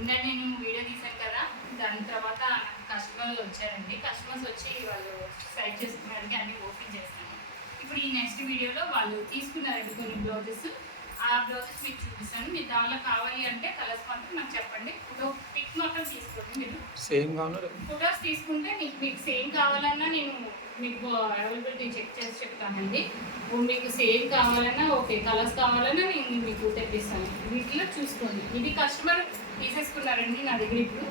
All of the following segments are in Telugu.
ఇంకా నేను వీడియో తీసాను కదా, దాని తర్వాత కస్టమర్లు వచ్చారండి. కస్టమర్స్ వచ్చి వాళ్ళు సైడ్ చేసుకున్నారంటే అన్నీ ఓపెన్ చేస్తాను. ఇప్పుడు ఈ నెక్స్ట్ వీడియోలో వాళ్ళు తీసుకున్నారండి కొన్ని బ్లౌజెస్. ఆ బ్లౌజెస్ మీకు చూపిస్తాను. మీరు దానిలో కావాలి అంటే కలర్స్ మాత్రం నాకు చెప్పండి. ఫోటో పిక్ మాత్రం తీసుకోండి. మీరు సేమ్ కావాలి ఫొటోస్ తీసుకుంటే మీకు సేమ్ కావాలన్నా నేను మీకు అవైలబిలిటీ చెక్ చేసి చెప్తానండి. మీకు సేమ్ కావాలన్నా ఓకే, కలర్స్ కావాలన్నా నేను మీకు తెప్పిస్తాను. వీటిలో చూసుకోండి. ఇది కస్టమర్ తీసేసుకున్నారండి నా దగ్గర. ఇప్పుడు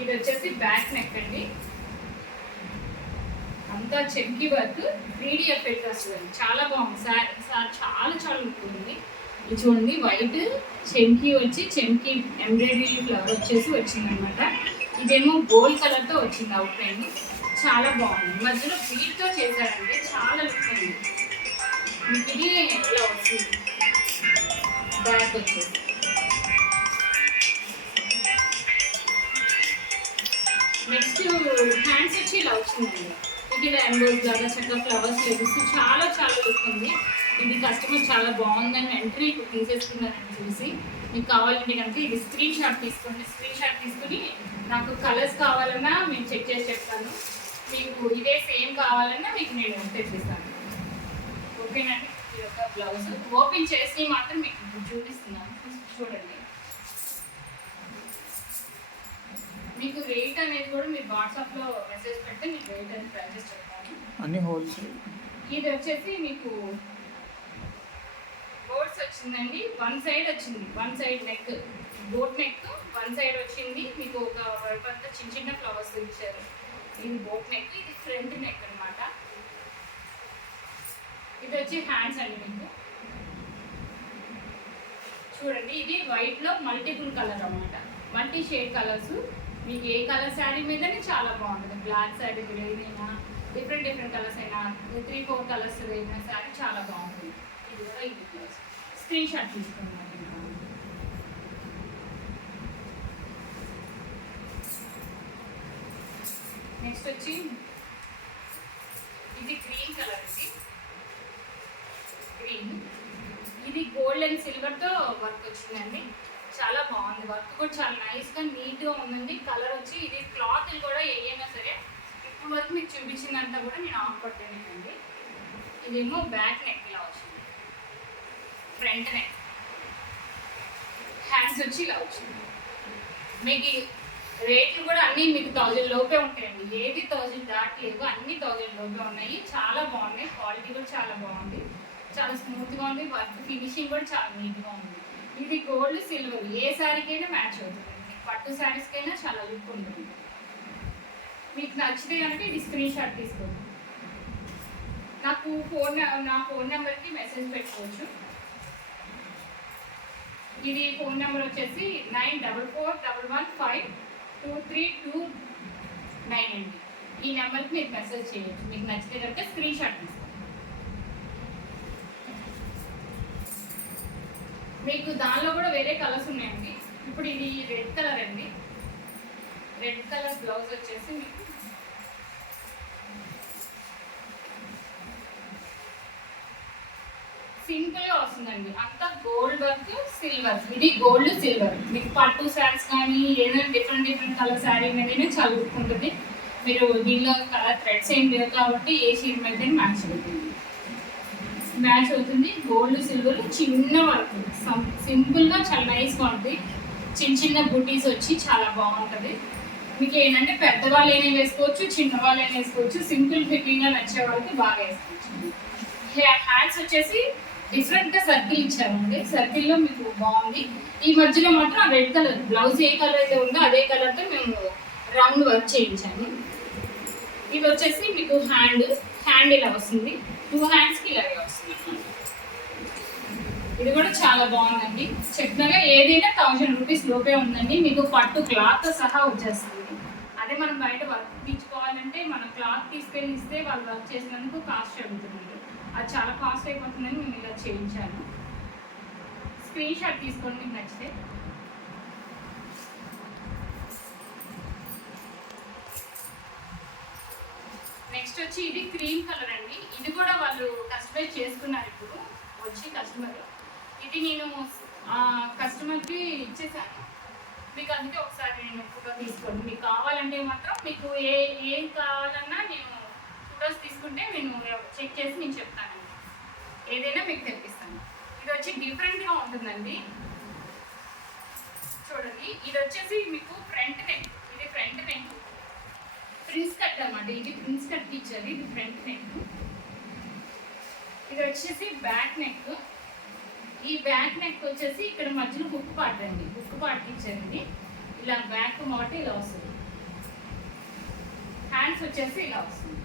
ఇది వచ్చేసి బ్యాక్ నెక్ అండి, అంతా చెంకి వర్క్ 3D ఎఫెక్ట్ వస్తుంది. చాలా బాగుంది సార్. చాలా చాలా ఉంటుంది. ఇది చూడండి, వైట్ చెంకి వచ్చి చెంకి ఎంబ్రాయిడరీ ఫ్లవర్ వచ్చేసి వచ్చిందనమాట. ఇదేమో గోల్డ్ కలర్తో వచ్చింది అవుట్లైన్. చాలా బాగుంది. మధ్యలో బీట్తో చేశారంటే చాలా లుక్ ఉంది. మీకు ఇది ఎలా వస్తుంది బ్యాక్ వచ్చేసి. నెక్స్ట్ హ్యాండ్స్ వచ్చి ఇలా వచ్చిందండి. ఇది ఇలా ఎంబోజ్ లాగా చక్కగా ఫ్లవర్స్ లెగిస్తూ చాలా చాలా లుక్ ఉంది. ఇది కస్టమర్ చాలా బాగుందని ఎంట్రీ తీసేసుకున్నారని చూసి, మీకు కావాలంటే కనుక ఇది స్క్రీన్ షాట్ తీసుకోండి. స్క్రీన్ షాట్ తీసుకుని నాకు కలర్స్ కావాలన్నా మేము చెక్ చేసి చెప్తాను. మీకు ఇదే సేమ్ కావాలన్నా మీకు నేను తెప్పిస్తాను. ఓకేనండి. ఇది ఒక బ్లౌజ్ ఓపెన్ చేసి మాత్రం మీకు చూపిస్తున్నాను, చూడండి. మీకు రేట్ అనేది కూడా మీరు వాట్సాప్లో మెసేజ్ పెడితే మీకు రేట్ అనేది ప్రైజెస్ చెప్తాను. అన్ని హోల్సేల్. ఇది వచ్చేసి మీకు బోట్స్ వచ్చిందండి. వన్ సైడ్ వచ్చింది, one side neck, boat neck one side వచ్చింది. మీకు ఒక వర్క్ చిన్న చిన్న ఫ్లవర్స్ ఇచ్చారు. ఇది బోట్ నెక్, ఇది ఫ్రంట్ నెక్ అనమాట. ఇది వచ్చి హ్యాండ్స్ అండి. మీకు చూడండి, ఇది వైట్లో మల్టిపుల్ కలర్ అనమాట, మల్టీ షేడ్ కలర్స్. మీకు ఏ కలర్ శారీ మీదనే చాలా బాగుంటుంది. బ్లాక్ శారీ మీద ఏదైనా డిఫరెంట్ డిఫరెంట్ కలర్స్ అయినా 3-4 కలర్స్ అయినా శారీ చాలా బాగుంటుంది. ఇది కూడా ఇది బ్లౌజ్. స్క్రీన్ షాట్ తీసుకున్నాను. నెక్స్ట్ వచ్చి ఇది గ్రీన్ కలర్ అండి. గ్రీన్, ఇది గోల్డ్ అండ్ సిల్వర్తో వర్క్ వచ్చిందండి. చాలా బాగుంది. వర్క్ కూడా చాలా నైస్గా నీట్గా ఉందండి. కలర్ వచ్చి ఇది క్లాత్ కూడా ఏమైనా సరే ఇప్పుడు వరకు మీకు చూపించిందంతా కూడా నేను ఆఫ్ పట్టానండి. ఇదేమో బ్యాక్ నెక్ ఇలా వచ్చింది, ఫ్రంట్ నెక్, హ్యాండ్స్ వచ్చి ఇలా వచ్చింది. మీకు రేట్లు కూడా అన్నీ మీకు 1000 లోపే ఉంటాయండి. ఏది 1000 దాటలేవు, అన్ని 1000 లోపే ఉన్నాయి. చాలా బాగున్నాయి. క్వాలిటీ కూడా చాలా బాగుంది, చాలా స్మూత్గా ఉంది. వర్క్ ఫినిషింగ్ కూడా చాలా నీట్గా ఉంది. ఇది గోల్డ్ సిల్వర్ ఏ శారీకైనా మ్యాచ్ అవుతుంది. పట్టు శారీస్కైనా చాలా లుక్ ఉంటుంది. మీకు నచ్చితే కనుక ఇది స్క్రీన్ షాట్ తీసుకోండి. నాకు నా ఫోన్ నెంబర్కి మెసేజ్ పెట్టుకోవచ్చు. ఇది ఫోన్ నెంబర్ వచ్చేసి 9441152329 అండి. ఈ నెంబర్కి మీరు మెసేజ్ చేయొచ్చు. మీకు నచ్చితే కనుక స్క్రీన్ షాట్ తీసుకోండి. మీకు దానిలో కూడా వేరే కలర్స్ ఉన్నాయండి. ఇప్పుడు ఇది రెడ్ కలర్ అండి. రెడ్ కలర్ బ్లౌజ్ వచ్చేసి మీకు సింపుల్గా వస్తుందండి. అంతా గోల్డ్ వర్క్ సిల్వర్. ఇది గోల్డ్ సిల్వర్. మీకు పట్టు శారీస్ కానీ ఏదైనా డిఫరెంట్ డిఫరెంట్ కలర్ శారీ మీదనే చాలా లుక్ ఉంటుంది. మీరు దీనిలో కలర్ థ్రెడ్స్ ఏం లేవు కాబట్టి ఏ చీర మీద మ్యాచ్ అవుతుంది. గోల్డ్ సిల్వర్ చిన్న వర్క్ సింపుల్గా చాలా నైస్గా ఉంటుంది. చిన్న చిన్న బుటీస్ వచ్చి చాలా బాగుంటుంది. మీకు ఏంటంటే పెద్దవాళ్ళు అయినా వేసుకోవచ్చు, చిన్నవాళ్ళు అయినా వేసుకోవచ్చు. సింపుల్ ఫిట్టింగ్గా నచ్చే వాళ్ళకి బాగా వేసుకోవచ్చు. హ్యాండ్స్ వచ్చేసి డిఫరెంట్గా సర్కిల్ ఇచ్చారండి. సర్కిల్లో మీకు బాగుంది. ఈ మధ్యలో మాత్రం రెడ్ కలర్ బ్లౌజ్ ఏ కలర్ అయితే ఉందో అదే కలర్తో మేము రౌండ్ వర్క్ చేయించాము. ఇది వచ్చేసి మీకు హ్యాండ్ ఇలా వస్తుంది. 2 హ్యాండ్స్కి ఇలాగే వస్తుంది. ఇది కూడా చాలా బాగుందండి. చెప్తున్నాగా ఏదైనా 1000 రూపీస్ లోపే ఉందండి. మీకు పట్టు క్లాత్ సహా వచ్చేస్తుంది. అదే మనం బయట వర్క్ తీసుకోవాలంటే మనం క్లాత్ తీసుకెళ్ళి ఇస్తే వాళ్ళు వర్క్ చేసినందుకు కాస్ట్ అడుగుతుంది. అది చాలా కాస్ట్ అయిపోతుందని నేను ఇలా చేయించాను. స్క్రీన్ షాట్ తీసుకోండి మీకు నచ్చితే. నెక్స్ట్ వచ్చి ఇది క్రీమ్ కలర్ అండి. ఇది కూడా వాళ్ళు కస్టమైజ్ చేసుకున్నారు. ఇప్పుడు వచ్చి కస్టమర్ ఇది నేను కస్టమర్కి ఇచ్చేసాను మీకు, అందుకే ఒకసారి నేను ఫోటో తీసుకోండి. మీకు కావాలంటే మాత్రం మీకు ఏం కావాలన్నా నేను ఫొటోస్ తీసుకుంటే నేను చెక్ చేసి నేను చెప్తానండి, ఏదైనా మీకు తెప్పిస్తాను. ఇది వచ్చి డిఫరెంట్గా ఉంటుందండి. చూడండి, ఇది వచ్చేసి మీకు ఫ్రంట్ నెక్, ఇది ఫ్రంట్ నెక్ ప్రిన్స్ కట్ అన్నమాట. ఇది ప్రిన్స్ కట్ ఇచ్చారు, ఇది ఫ్రంట్ నెక్. ఇది వచ్చేసి బ్యాక్ నెక్. ఈ బ్యాక్ నెక్ వచ్చేసి ఇక్కడ మధ్యలో హుక్ పార్ట్ అండి, హుక్ పార్ట్ ఇచ్చారండి. ఇలా బ్యాక్ మాట ఇలా వస్తుంది, హ్యాండ్స్ వచ్చేసి ఇలా వస్తుంది.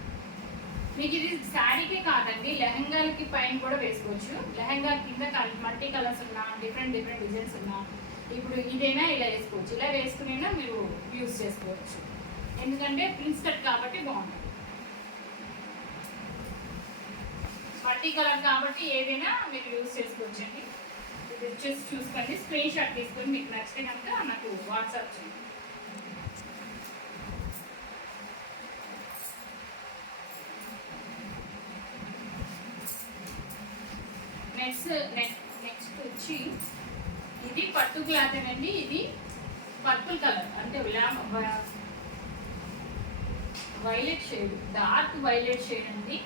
మీకు ఇది శారీకే కాదండి, లెహంగాలకి పైన కూడా వేసుకోవచ్చు. లెహంగా కింద మల్టీ కలర్స్ ఉన్నా, డిఫరెంట్ డిజైన్స్ ఉన్నా, ఇప్పుడు ఇదైనా ఇలా వేసుకోవచ్చు. ఇలా వేసుకునైనా మీరు యూజ్ చేసుకోవచ్చు, ఎందుకంటే ప్రిన్స్ కట్ కాబట్టి బాగుంటుంది. మల్టీ కలర్ కాబట్టి ఏదైనా మీరు యూజ్ చేసుకోవచ్చండి. ఇది వచ్చేసి చూసుకోండి, స్క్రీన్ షాట్ తీసుకొని మీకు నచ్చితే కనుక నాకు వాట్సాప్ చేయండి. నెక్స్ట్ వచ్చి ఇది పట్టు క్లాత్ అండి. ఇది పర్పుల్ కలర్ అంటే violet shade, dark violet shade అండి.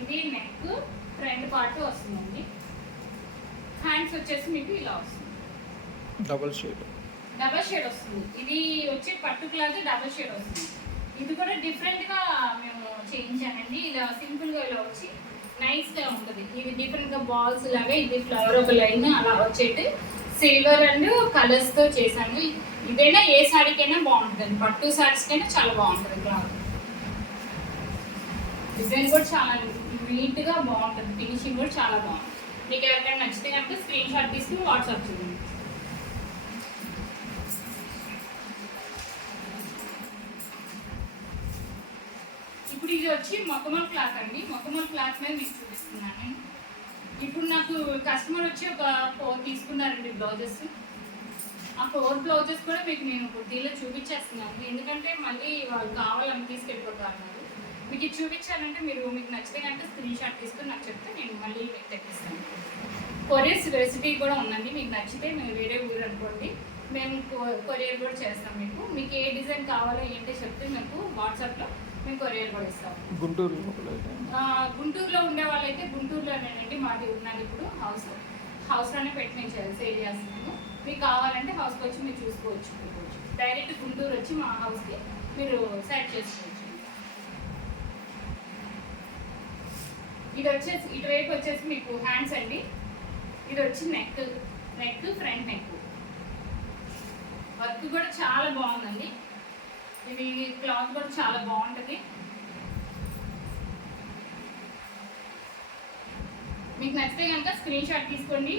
ఇది నెక్ ఫ్రంట్ పార్ట్ వస్తుందండి. హ్యాండ్స్ వచ్చేసి మీకు ఇలా వస్తుంది, డబల్ షేడ్ వస్తుంది. ఇది వచ్చి పట్టు క్లాత్ డబల్ షేడ్ వస్తుంది. ఇది కూడా డిఫరెంట్గా మేము చేయించానండి. ఇలా సింపుల్గా ఇలా వచ్చి నైస్గా ఉంటుంది. ఇది డిఫరెంట్గా బాల్స్ లాగా, ఇది ఫ్లవర్ ఒక లైన్ అలా వచ్చేటి సిల్వర్ అండ్ కలర్స్తో చేశాను. ఇదైనా ఏ శారీకైనా బాగుంటుంది, పట్టు శారీస్కైనా చాలా బాగుంటుంది. క్లాత్ డిజైన్ కూడా చాలా నీట్గా బాగుంటుంది, ఫినిషింగ్ కూడా చాలా బాగుంటుంది. మీకు ఎవరికైనా నచ్చితే కనుక స్క్రీన్ షాట్ తీసుకుని వాట్సాప్ చేయండి. ఇప్పుడు ఇది వచ్చి మొక్కమల్ క్లాత్ అండి. మొక్కమల్ క్లాత్ మీద మీకు చూపిస్తున్నాను. ఇప్పుడు నాకు కస్టమర్ వచ్చి ఒక 4 తీసుకున్నారండి బ్లౌజెస్. ఆ 4 బ్లౌజెస్ కూడా మీకు నేను కుర్తీలో చూపించేస్తున్నాను, ఎందుకంటే మళ్ళీ వాళ్ళు కావాలని తీసుకెళ్ళిపోతారు. మీకు ఇది చూపించాలంటే మీకు నచ్చితే కనుక స్క్రీన్ షాట్ తీసుకొని నాకు చెప్తే నేను మళ్ళీ మీకు తెప్పిస్తాను. కొరియర్స్ రెసిపీ కూడా ఉందండి, మీకు నచ్చితే మీరు వేరే ఊరు అనుకోండి, మేము కొరియర్ కూడా చేస్తాం. మీకు ఏ డిజైన్ కావాలో ఏంటో చెప్తే మీకు వాట్సాప్లో మేము కొరియర్ కూడా ఇస్తాం. గుంటూరులో ఉండే వాళ్ళైతే గుంటూరులోనేనండి మాది ఉన్నది. ఇప్పుడు హౌస్లోనే పెట్టి నేను సేల్ చేస్తున్నాము. మీకు కావాలంటే హౌస్కి వచ్చి మీరు చూసుకోవచ్చు. డైరెక్ట్ గుంటూరు వచ్చి మా హౌస్కి మీరు సెట్ చేసుకోవచ్చు. ఇది వచ్చేసి ఇటువైపు వచ్చేసి మీకు హ్యాండ్స్ అండి. ఇది వచ్చి నెక్ ఫ్రంట్ నెక్ వర్క్ కూడా చాలా బాగుందండి. ఇది క్లాత్ కూడా చాలా బాగుంటుంది. మీకు నచ్చితే కనుక స్క్రీన్ షాట్ తీసుకోండి.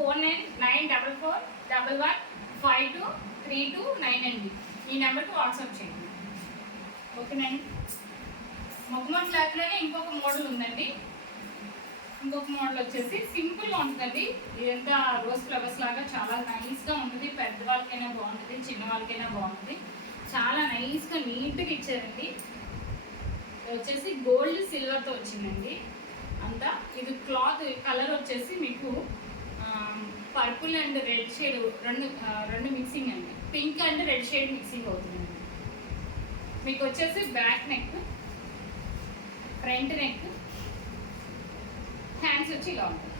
4994115232 అండి, ఈ నెంబర్కి వాట్సాప్ చేయండి. ఓకేనండి. మొక్కమల్ క్లాత్లోనే ఇంకొక మోడల్ ఉందండి. ఇంకొక మోడల్ వచ్చేసి సింపుల్గా ఉంటుందండి. ఇదంతా రోజ్ ఫ్లవర్స్ లాగా చాలా నైస్గా ఉంటుంది. పెద్దవాళ్ళకైనా బాగుంటుంది, చిన్న వాళ్ళకైనా బాగుంటుంది. చాలా నైస్గా నీట్గా ఇచ్చారండి. వచ్చేసి గోల్డ్ సిల్వర్తో వచ్చిందండి అంతా. ఇది క్లాత్ కలర్ వచ్చేసి మీకు పర్పుల్ అండ్ రెడ్ షేడ్ రెండు మిక్సింగ్ అండి. Pink and red shade mixing అవుతుందండి. మీకు వచ్చేసి back neck, front neck, hands వచ్చి ఇలా ఉంటుంది.